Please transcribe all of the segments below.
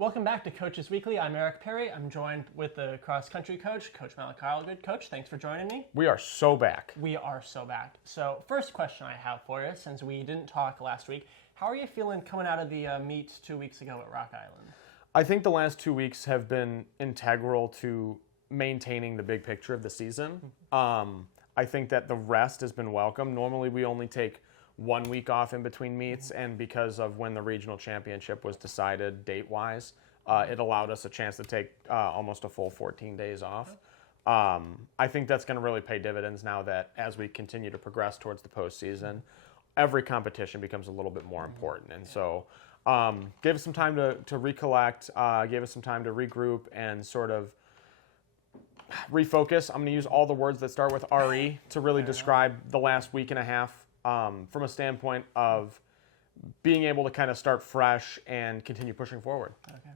Welcome back to Coach's Weekly. I'm Eric Perry. I'm joined with the cross-country coach, Coach Allgood. Coach, thanks for joining me. We are so back. We are so back. So first question I have for you, since we didn't talk last week, how are you feeling coming out of the meets 2 weeks ago at Rock Island? I think the last 2 weeks have been integral to maintaining the big picture of the season. I think that the rest has been welcome. Normally we only take 1 week off in between meets, and because of when the regional championship was decided date-wise, it allowed us a chance to take almost a full 14 days off. I think that's going to really pay dividends now that as we continue to progress towards the postseason, every competition becomes a little bit more important. And so gave us some time to recollect, gave us some time to regroup and sort of refocus. I'm going to use all the words that start with RE to really describe the last week and a half. From a standpoint of being able to kind of start fresh and continue pushing forward. Okay.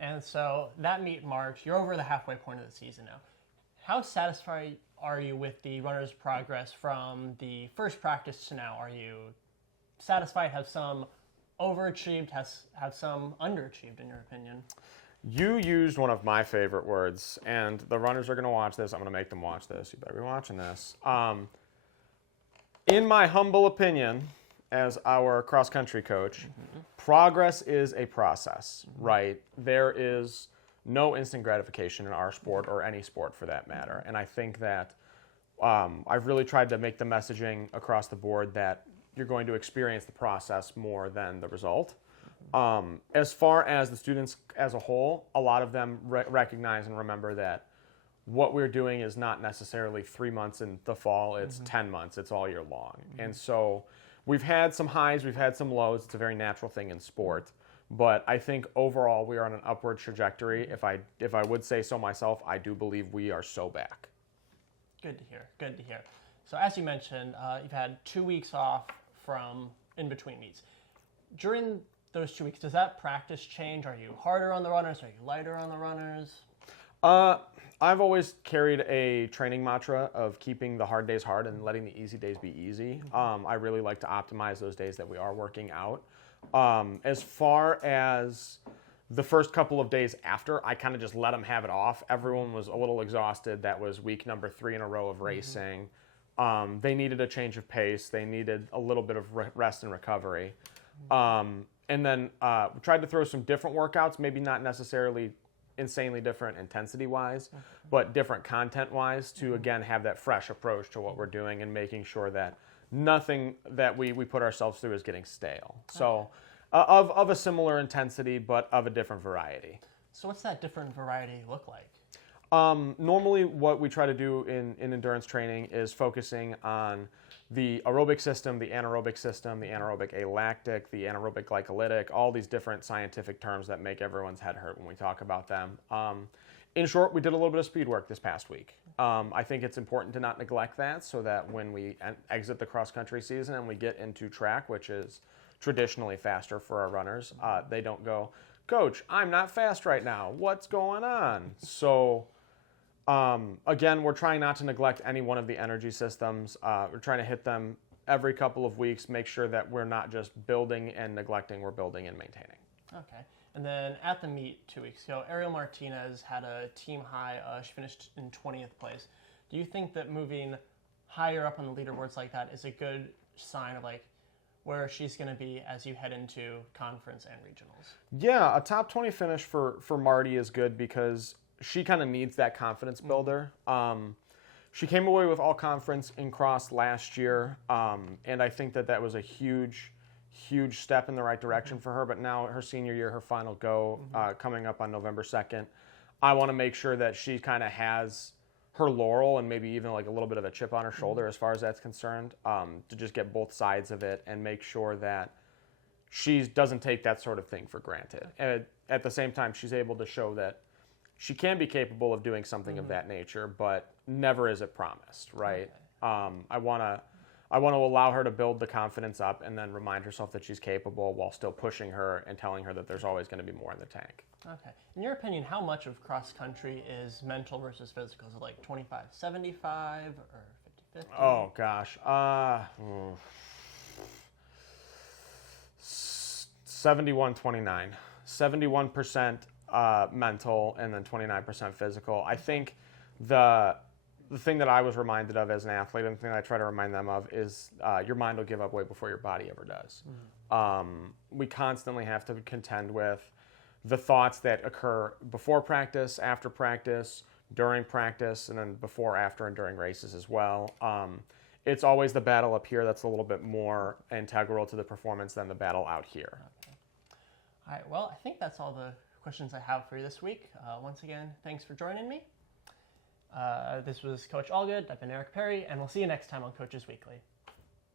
And so that meet March, you're over the halfway point of the season now. How satisfied are you with the runners' progress from the first practice to now? Are you satisfied? Have some overachieved? Have some underachieved, in your opinion? You used one of my favorite words, and the runners are going to watch this. I'm going to make them watch this. You better be watching this. In my humble opinion, as our cross-country coach, progress is a process, right? There is no instant gratification in our sport or any sport for that matter. And I think that I've really tried to make the messaging across the board that you're going to experience the process more than the result. As far as the students as a whole, a lot of them recognize and remember that what we're doing is not necessarily 3 months in the fall, it's 10 months, it's all year long. And so we've had some highs, we've had some lows, it's a very natural thing in sport. But I think overall we are on an upward trajectory. If I would say so myself, I do believe we are so back. Good to hear, good to hear. So as you mentioned, you've had 2 weeks off from in between meets. During those 2 weeks, does that practice change? Are you harder on the runners? Are you lighter on the runners? I've always carried a training mantra of keeping the hard days hard and letting the easy days be easy. I really like to optimize those days that we are working out. As far as the first couple of days after, I kind of just let them have it off. Everyone was a little exhausted. That was week number 3 in a row of racing. They needed a change of pace. They needed a little bit of rest and recovery. And then we tried to throw some different workouts, maybe not necessarily insanely different intensity-wise, but different content-wise to, again, have that fresh approach to what we're doing and making sure that nothing that we put ourselves through is getting stale. So of a similar intensity, but of a different variety. So what's that different variety look like? Normally what we try to do in endurance training is focusing on the aerobic system, the anaerobic alactic, the anaerobic glycolytic, all these different scientific terms that make everyone's head hurt when we talk about them. In short, we did a little bit of speed work this past week. I think it's important to not neglect that so that when we exit the cross-country season and we get into track, which is traditionally faster for our runners, they don't go, "Coach, I'm not fast right now. What's going on?" So again, we're trying not to neglect any one of the energy systems. We're trying to hit them every couple of weeks, make sure that we're not just building and neglecting, we're building and maintaining. Okay. And then at the meet 2 weeks ago, Ariel Martinez had a team high. She finished in 20th place. Do you think that moving higher up on the leaderboards like that is a good sign of like where she's going to be as you head into conference and regionals? Yeah, a top 20 finish for Marty is good because she kind of needs that confidence builder. She came away with all conference in cross last year, and I think that was a huge step in the right direction for her. But now her senior year, her final go, coming up on November 2nd, I want to make sure that she kind of has her laurel and maybe even like a little bit of a chip on her shoulder as far as that's concerned, to just get both sides of it and make sure that she doesn't take that sort of thing for granted. And at the same time, she's able to show that she can be capable of doing something of that nature, but never is it promised, right? Okay. I want to allow her to build the confidence up and then remind herself that she's capable while still pushing her and telling her that there's always going to be more in the tank. Okay. In your opinion, how much of cross country is mental versus physical? Is it like 25-75 or 50-50? Oh gosh. 71-29. 71% mental, and then 29% physical. I think the thing that I was reminded of as an athlete, and the thing I try to remind them of, is your mind will give up way before your body ever does. We constantly have to contend with the thoughts that occur before practice, after practice, during practice, and then before, after, and during races as well. It's always the battle up here that's a little bit more integral to the performance than the battle out here. Okay. All right, well, I think that's all the questions I have for you this week. Once again, thanks for joining me. This was Coach Allgood. I've been Eric Perry, and we'll see you next time on Coaches Weekly.